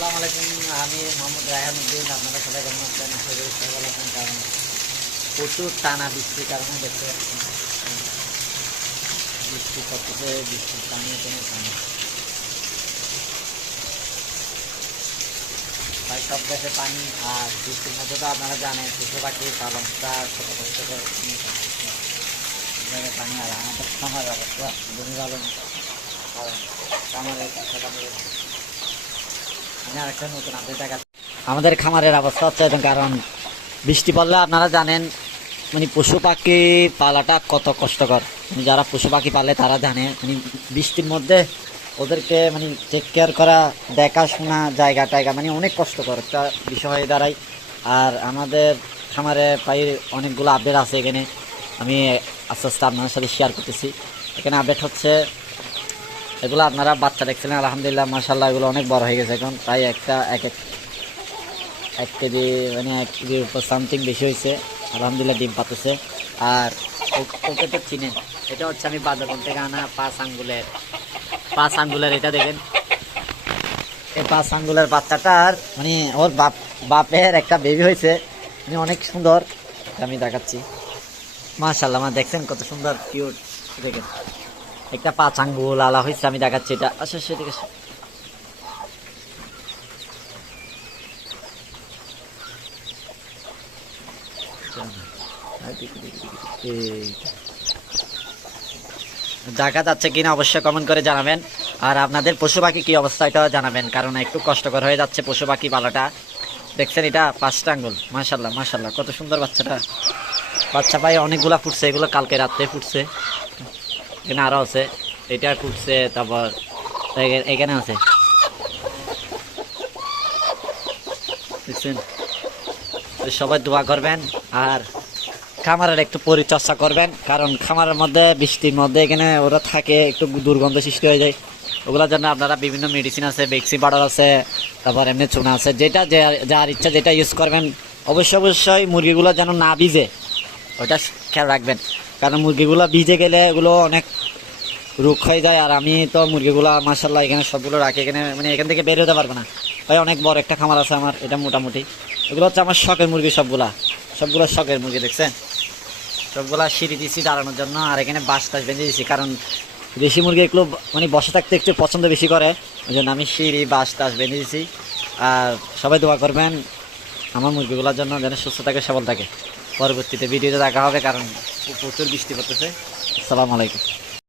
আসসালামু আলাইকুম। আমি মোহাম্মদ রায়হানুদ্দিন। আপনারা সবাই কেমন আছেন? আশা করি সবাই ভালো আছেন। কারণ প্রচুর টানা বৃষ্টির কারণে দেখতে পাচ্ছেন বৃষ্টি পড়তেছে, বৃষ্টির পানি কোনো পানি তাই সব দেশে পানি। আর বৃষ্টির মধ্যে তো আপনারা জানেন পশু পাখি পালনটা কত কষ্ট করে জায়গায় পানি। আর আমাদের খামার অবস্থা জমি ভালো না, কারণ খামারের আমি আরেকটা নতুন আপডেট দেখা আমাদের খামারের অবস্থা হচ্ছে এখন। কারণ বৃষ্টি পড়লে আপনারা জানেন মানে পশু পাখি পালাটা কত কষ্টকর। মানে যারা পশু পাখি পালে তারা জানে মানে বৃষ্টির মধ্যে ওদেরকে মানে টেক কেয়ার করা, দেখাশোনা, জায়গা টায়গা মানে অনেক কষ্টকর একটা বিষয় হয়ে দাঁড়ায়। আর আমাদের খামারে প্রায় অনেকগুলো আপডেট আছে এখানে, আমি আস্তে আস্তে আপনাদের সাথে শেয়ার করতেছি। এখানে আপডেট হচ্ছে এগুলো আপনারা বাচ্চা দেখছিলেন, আলহামদুলিল্লাহ মাশাআল্লাহ এগুলো অনেক বড় হয়ে গেছে এখন। প্রায় একটা এক কেজি মানে 1 কেজির উপর সামথিং বেশি হয়েছে, আলহামদুলিল্লাহ ডিম পাতেছে। আর ওকে তো চিনেন, এটা হচ্ছে আমি বাজার থেকে আনা 5 আঙ্গুলের এটা দেখেন, এই 5 আঙ্গুলের বাচ্চাটার মানে ওর বাপের একটা বেবি হয়েছে, মানে অনেক সুন্দর। আমি দেখাচ্ছি মাশাআল্লাহ, আমার দেখছেন কত সুন্দর কিউট। দেখেন একটা 5 আঙ্গুল আলা হয়েছে, আমি দেখাচ্ছি এটা। আচ্ছা ঠিক আছে। দেখা যাচ্ছে কিনা অবশ্যই কমেন্ট করে জানাবেন। আর আপনাদের পশু পাখি কি অবস্থা এটা জানাবেন, কারণ একটু কষ্টকর হয়ে যাচ্ছে পশু পাখি পালাটা। দেখছেন এটা 5টা আঙ্গুল, মাশাআল্লাহ মাশাআল্লাহ কত সুন্দর বাচ্চাটা। বাচ্চা পায়ে অনেকগুলা ফুটছে, এগুলো কালকে রাত্রে ফুটছে। এখানে আরো আছে, এটা ফুটছে, তারপর এখানে আছে দেখছেন। সবাই দোয়া করবেন আর খামারের একটু পরিচর্যা করবেন, কারণ খামারের মধ্যে বৃষ্টির মধ্যে এখানে ওরা থাকে, একটু দুর্গন্ধ সৃষ্টি হয়ে যায়। ওগুলোর জন্য আপনারা বিভিন্ন মেডিসিন আছে, ভ্যাকসিন পাউডার আছে, তারপর এমনি চুনা আছে, যেটা যার ইচ্ছা যেটা ইউজ করবেন। অবশ্যই মুরগিগুলো যেন না ভিজে ওটা খেয়াল রাখবেন, কারণ মুরগিগুলো ভিজে গেলে এগুলো অনেক রোগ হয়ে যায়। আর আমি তো মুরগিগুলো মাশাআল্লাহ এখানে সবগুলো রাখি, এখানে মানে এখান থেকে বের হতে পারবো না ভাই, অনেক বড় একটা খামার আছে আমার এটা মোটামুটি। এগুলো হচ্ছে আমার শখের মুরগি, সবগুলো শখের মুরগি দেখছেন। সবগুলা সিঁড়ি দিয়েছি দাঁড়ানোর জন্য, আর এখানে বাঁশ টাস বেঁধে দিয়েছি, কারণ দেশি মুরগি এগুলো মানে বসে থাকতে একটু পছন্দ বেশি করে, ওই জন্য আমি সিঁড়ি বাঁশ টাস বেঁধে দিয়েছি। আর সবাই দোয়া করবেন আমার মুরগিগুলোর জন্য যেন সুস্থ থাকে, সবল থাকে। পরবর্তীতে ভিডিওতে দেখা হবে, কারণ প্রচুর বৃষ্টি পড়তেছে। আসসালামু আলাইকুম।